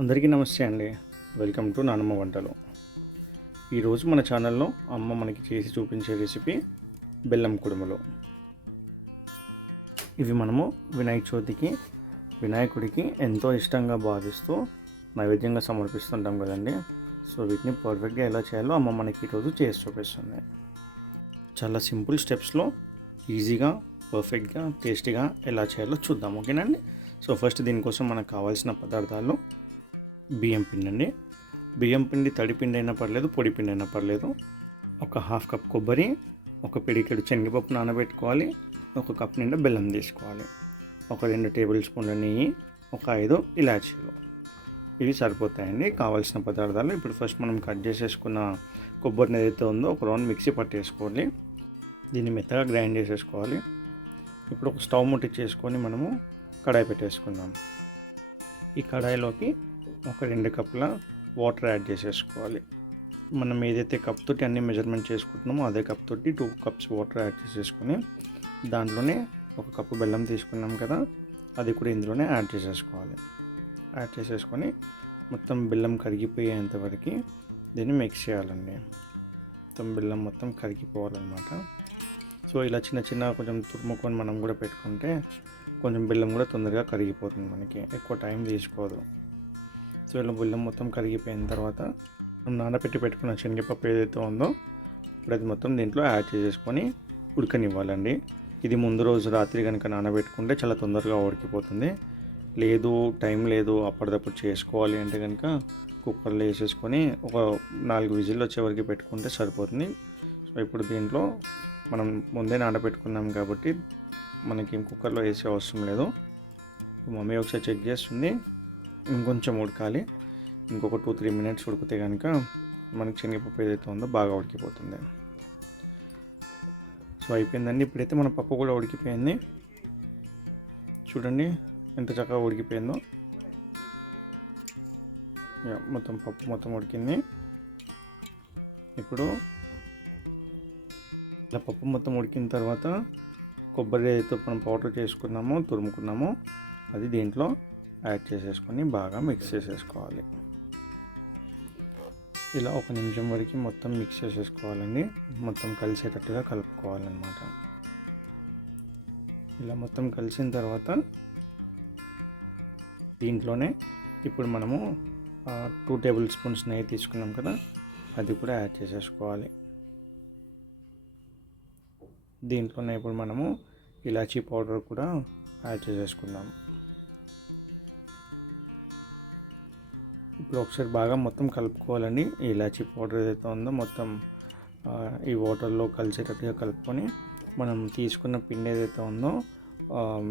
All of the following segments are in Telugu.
అందరికీ నమస్తే అండి. వెల్కమ్ టు నానమ్మ వంటలు. ఈరోజు మన ఛానల్లో అమ్మ మనకి చేసి చూపించే రెసిపీ బెల్లం కుడుములు. ఇవి మనము వినాయక చవితికి వినాయకుడికి ఎంతో ఇష్టంగా భావిస్తూ నైవేద్యంగా సమర్పిస్తుంటాం కదండి. సో వీటిని పర్ఫెక్ట్గా ఎలా చేయాలో అమ్మ మనకి ఈరోజు చేసి చూపిస్తుంది. చాలా సింపుల్ స్టెప్స్లో ఈజీగా పర్ఫెక్ట్గా టేస్టీగా ఎలా చేయాలో చూద్దాం, ఓకేనండి. సో ఫస్ట్ దీనికోసం మనకు కావాల్సిన పదార్థాలు బియ్యం పిండి అండి. బియ్యం పిండి తడి పిండి అయినా పర్లేదు, పొడి పిండి అయినా పర్లేదు. ఒక హాఫ్ కప్ కొబ్బరి, ఒక పిడికెడు శనగపప్పు నానబెట్టుకోవాలి. ఒక కప్ నిండా బెల్లం తీసుకోవాలి. ఒక 2 టేబుల్ స్పూన్ల నెయ్యి, ఒక 5 ఇలాచీలు. ఇవి సరిపోతాయండి కావాల్సిన పదార్థాలు. ఇప్పుడు ఫస్ట్ మనం కట్ చేసేసుకున్న కొబ్బరిని ఏదైతే ఉందో ఒక రౌండ్ మిక్సీ పట్టేసుకోవాలి. దీన్ని మెత్తగా గ్రైండ్ చేసేసుకోవాలి. ఇప్పుడు ఒక స్టవ్ ముట్టించేసుకొని మనము కడాయి పెట్టేసుకుందాం. ఈ కడాయిలోకి ఒక 2 కప్పుల వాటర్ యాడ్ చేసేసుకోవాలి. మనం ఏదైతే కప్ తోటి అన్ని మెజర్మెంట్ చేసుకుంటున్నామో అదే కప్ తోటి 2 కప్స్ వాటర్ యాడ్ చేసేసుకొని దాంట్లోనే ఒక కప్పు బెల్లం తీసుకున్నాం కదా, అది కూడా ఇందులోనే యాడ్ చేసేసుకోవాలి. యాడ్ చేసేసుకొని మొత్తం బెల్లం కరిగిపోయేంత వరకు దీన్ని మిక్స్ చేయాలండి. మొత్తం బెల్లం మొత్తం కరిగిపోవాలన్నమాట. సో ఇలా చిన్న చిన్న కొంచెం తురుముకొని మనం కూడా పెట్టుకుంటే కొంచెం బెల్లం కూడా తొందరగా కరిగిపోతుంది, మనకి ఎక్కువ టైం తీసుకోదు. సో ఇలా బెల్లం మొత్తం కరిగిపోయిన తర్వాత మనం నానబెట్టి పెట్టుకున్న శనగపప్పు ఏదైతే ఉందో ఇప్పుడు అది మొత్తం దీంట్లో యాడ్ చేసేసుకొని ఉడకనివ్వాలండి. ఇది ముందు రోజు రాత్రి కనుక నానబెట్టుకుంటే చాలా తొందరగా ఉడికిపోతుంది. లేదు టైం లేదు అప్పటిదప్పుడు చేసుకోవాలి అంటే కనుక కుక్కర్లో వేసేసుకొని ఒక 4 విజిల్లు వచ్చే వరకు పెట్టుకుంటే సరిపోతుంది. సో ఇప్పుడు దీంట్లో మనం ముందే నానబెట్టుకున్నాం కాబట్టి మనకి కుక్కర్లో వేసే అవసరం లేదు. మమ్మీ ఒకసారి చెక్ చేస్తుంది, ఇంకొంచెం ఉడకాలి. ఇంకొక 2-3 మినిట్స్ ఉడికితే కనుక మనకి శనగపప్పు ఏదైతే ఉందో బాగా ఉడికిపోతుంది. సో అయిపోయిందండి. ఇప్పుడైతే మన పప్పు కూడా ఉడికిపోయింది. చూడండి ఎంత చక్కగా ఉడికిపోయిందో. మొత్తం పప్పు మొత్తం ఉడికింది. ఇప్పుడు ఇలా పప్పు మొత్తం ఉడికిన తర్వాత కొబ్బరి ఏదైతే మనం పౌడర్ చేసుకున్నామో తురుముకున్నామో అది దీంట్లో యాడ్ చేసేసుకొని బాగా మిక్స్ చేసేసుకోవాలి. ఇలా 1 నిమిషం వరకు మొత్తం మిక్స్ చేసేసుకోవాలండి. మొత్తం కలిసేటట్టుగా కలుపుకోవాలన్నమాట. ఇలా మొత్తం కలిసిన తర్వాత దీంట్లోనే ఇప్పుడు మనము 2 టేబుల్ స్పూన్స్ నెయ్యి తీసుకున్నాం కదా, అది కూడా యాడ్ చేసేసుకోవాలి. దీంట్లోనే ఇప్పుడు మనము ఇలాచీ పౌడర్ కూడా యాడ్ చేసేసుకుందాం. ఇప్పుడు ఒకసారి బాగా మొత్తం కలుపుకోవాలండి. ఈ ఇలాచీ పౌడర్ ఏదైతే ఉందో మొత్తం ఈ వాటర్లో కలిసేటట్టుగా కలుపుకొని మనం తీసుకున్న పిండి ఏదైతే ఉందో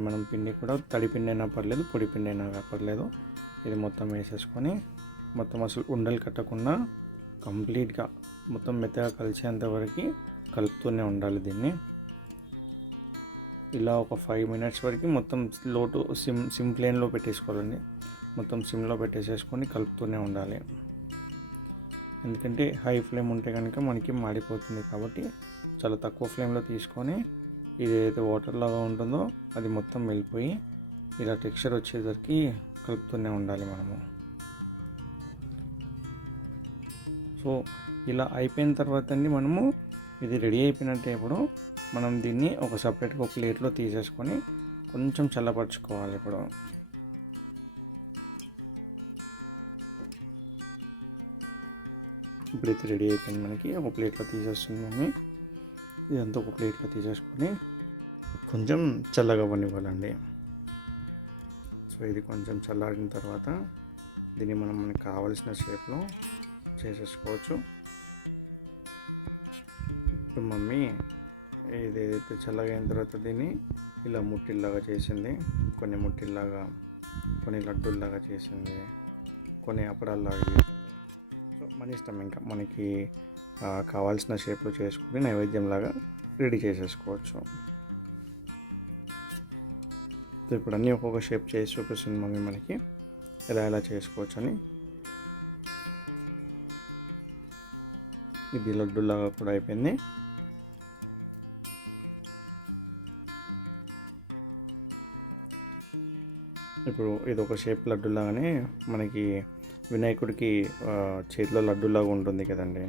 మనం పిండి కూడా తడి పిండి అయినా పర్లేదు, పొడి పిండి అయినా పర్లేదు, ఇది మొత్తం వేసేసుకొని మొత్తం అసలు ఉండలు కట్టకుండా కంప్లీట్గా మొత్తం మెత్తగా కలిసేంత వరకు కలుపుతూనే ఉండాలి. దీన్ని ఇలా ఒక 5 మినిట్స్ వరకు మొత్తం లో టు సిమ్ ఫ్లేమ్లో పెట్టేసుకోవాలండి. మొత్తం సిమ్లో పెట్టేసేసుకొని కలుపుతూనే ఉండాలి. ఎందుకంటే హై ఫ్లేమ్ ఉంటే కనుక మనకి మాడిపోతుంది. కాబట్టి చాలా తక్కువ ఫ్లేమ్లో తీసుకొని ఇది ఏదైతే వాటర్ లాగా ఉంటుందో అది మొత్తం వెళ్ళిపోయి ఇలా టెక్స్చర్ వచ్చేసరికి కలుపుతూనే ఉండాలి మనము. సో ఇలా అయిపోయిన తర్వాత అండి మనము ఇది రెడీ అయిపోయినట్టే. ఇప్పుడు మనం దీన్ని ఒక సపరేట్గా ఒక ప్లేట్లో తీసేసుకొని కొంచెం చల్లపరుచుకోవాలి. ఇప్పుడైతే రెడీ అయిపోయింది. మనకి ఒక ప్లేట్లో తీసేస్తుంది మమ్మీ. ఇదంతా ఒక ప్లేట్లో తీసేసుకొని కొంచెం చల్లగా అవ్వనివ్వాలండి. సో ఇది కొంచెం చల్లారిన తర్వాత దీన్ని మనకు కావాల్సిన షేప్లో చేసేసుకోవచ్చు. ఇప్పుడు మమ్మీ ఏదైతే చల్లగా అయిన తర్వాత దీన్ని ఇలా ముట్టిల్లాగా చేసింది, కొన్ని ముట్టిల్లాగా, కొన్ని లడ్డూల్లాగా చేసింది, కొన్ని అప్పడాల్లాగా చేసింది. సో మన ఇష్టం, ఇంకా మనకి కావాల్సిన షేప్లో చేసుకుని నైవేద్యంలాగా రెడీ చేసేసుకోవచ్చు. సో ఇప్పుడు అన్నీ ఒక్కొక్క షేప్ చేసి చూపిస్తుంది మమ్మీ మనకి ఎలా చేసుకోవచ్చు అని. ఇది లడ్డూలాగా కూడా అయిపోయింది. ఇప్పుడు ఇది ఒక షేప్ లడ్డు లాగానే మనకి వినాయకుడికి చేతిలో లడ్డూలాగా ఉంటుంది కదండి.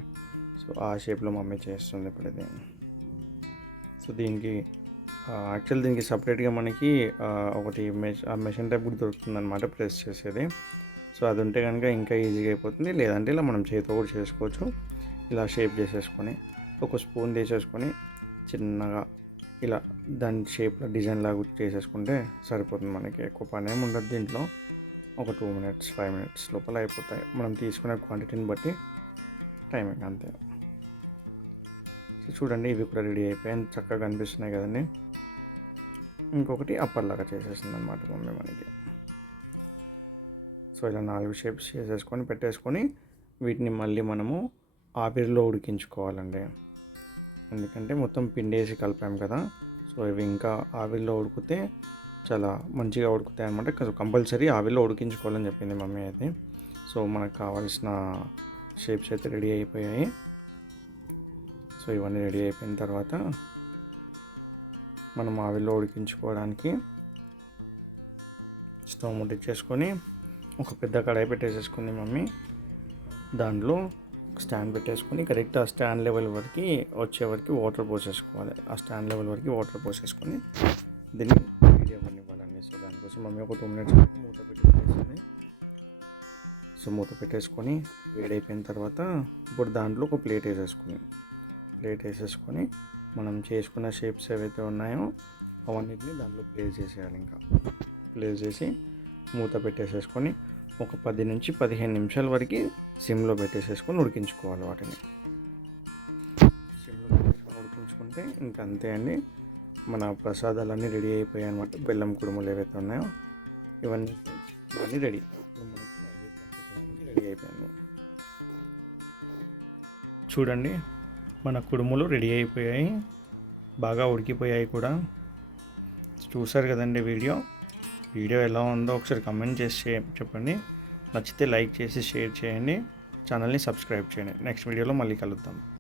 సో ఆ షేప్లో మమ్మీ చేస్తుంది ఇప్పుడు ఇది. సో దీనికి యాక్చువల్ దీనికి సపరేట్గా మనకి ఒకటి మెషిన్ టైప్ కూడా దొరుకుతుందన్నమాట, ప్రెస్ చేసేది. సో అది ఉంటే కనుక ఇంకా ఈజీగా అయిపోతుంది. లేదంటే ఇలా మనం చేతితో కూడా చేసుకోవచ్చు. ఇలా షేప్ చేసేసుకొని ఒక స్పూన్ తీసేసుకొని చిన్నగా ఇలా దాని షేప్లో డిజైన్ లాగా చేసేసుకుంటే సరిపోతుంది. మనకి ఎక్కువ పని ఏమి ఉండదు దీంట్లో. ఒక 2 minutes 5 minutes లోపల అయిపోతాయి, మనం తీసుకునే క్వాంటిటీని బట్టి టైమింగ్ అంతే. సో చూడండి, ఇవి కూడా రెడీ అయిపోయాయి, చక్కగా కనిపిస్తున్నాయి కదండి. ఇంకొకటి అప్పర్లాగా చేసేసింది అనమాట మమ్మీ మనకి. సో ఇలా 4 షేప్స్ చేసేసుకొని పెట్టేసుకొని వీటిని మళ్ళీ మనము ఆవిరిలో ఉడికించుకోవాలండి. ఎందుకంటే మొత్తం పిండేసి కలిపాం కదా. సో ఇవి ఇంకా ఆవిరిలో ఉడికితే చాలా మంచిగా ఉడుకుతాయి అనమాట. కంపల్సరీ ఆవిరిలో ఉడికించుకోవాలని చెప్పింది మమ్మీ అయితే. సో మనకు కావాల్సిన షేప్స్ అయితే రెడీ అయిపోయాయి. సో ఇవన్నీ రెడీ అయిపోయిన తర్వాత మనం ఆవిరిలో ఉడికించుకోవడానికి స్టవ్ ముట్టించేసుకొని ఒక పెద్ద కడాయి పెట్టేసేసుకుంది మమ్మీ. దాంట్లో స్టాండ్ పెట్టేసుకొని కరెక్ట్ ఆ స్టాండ్ లెవెల్ వరకు వచ్చే వరకు వాటర్ పోసేసుకోవాలి. ఆ స్టాండ్ లెవెల్ వరకు వాటర్ పోసేసుకొని దీన్ని వేడి అవ్వనివ్వాలండి. సో దానికోసం మమ్మీ ఒక 2 minutes మూత పెట్టి పెట్టేసింది. సో మూత పెట్టేసుకొని వేడైపోయిన తర్వాత ఇప్పుడు దాంట్లో ఒక ప్లేట్ వేసేసుకొని మనం చేసుకున్న షేప్స్ ఏవైతే ఉన్నాయో అవన్నిటిని దాంట్లో ప్లేస్ చేసేయాలి. ఇంకా ప్లేస్ చేసి మూత పెట్టేసేసుకొని ఒక 10 నుంచి 15 నిమిషాల వరకు సిమ్లో పెట్టేసేసుకొని ఉడికించుకోవాలి. వాటిని సిమ్లో పెట్టేసుకొని ఉడికించుకుంటే ఇంకా అంతే అండి, మన ప్రసాదాలన్నీ రెడీ అయిపోయాయి అనమాట. బెల్లం కుడుములు ఏవైతే ఉన్నాయో ఇవన్నీ రెడీ. మనకి నైవేద్యం రెడీ అయిపోయింది. చూడండి, మన కుడుములు రెడీ అయిపోయాయి, బాగా ఉడికిపోయాయి కూడా. చూసారు కదండి వీడియో ఎలా ఉందో ఒకసారి కమెంట్ చేసి చెప్పండి. నచ్చితే లైక్ చేసి షేర్ చేయండి, ఛానల్ని సబ్స్క్రైబ్ చేయండి. నెక్స్ట్ వీడియోలో మళ్ళీ కలుద్దాం.